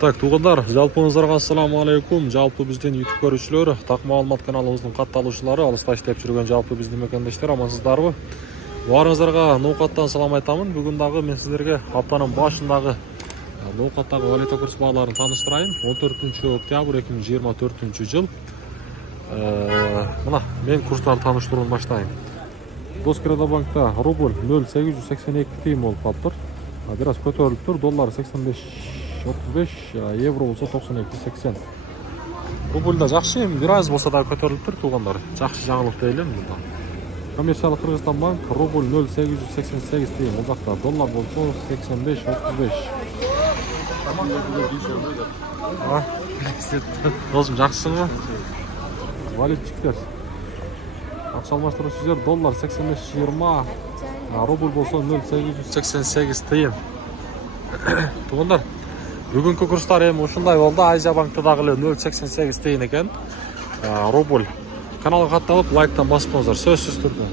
Так, туғандар, жалпыңыздарга ассаламу алейкум. Жалпы биздин YouTube көрүүчүлөр, так маалымат каналыбыздын катталуучулары, алыста иштеп жүргөн жалпы биздин мекендештер, амансыздарбы? Баарыңыздарга ноокаттан салам айтамын. Бүгүн дагы мен сиздерге аптанын башындагы ноокаттагы валюта курс бааларын тааныштырайын. 14 октябрь 2024 жыл. Мына мен курстарды тааныштырууну баштайын. Доскредобанкта рубль 0,882 тыйын болуп калыптыр. Бир аз көтөрүлүп тур. Доллар 85.35, евро болсо 92.80. Рубльда жакшы, бир аз болсо да көтөрүлүп тур туугандар. Жакшы жаңылык дейлем мында. Коммерциялык Кыргызстан банк рубль 0,888 тыйын. Бул жакта доллар болсо 85.35. Досум жакшысыңбы? Валютчиктер. Акча алмаштыруучу доллар 85.20, рубль болсо 0,888 тыйын. Туугандар, бүгүнкү курстар эми ушундай болду. Азия банкта дагы эле 0,88 тыйын экен. Рубль. Каналга катталып, лайктан баспаңыздар, сөзсүз түрдө.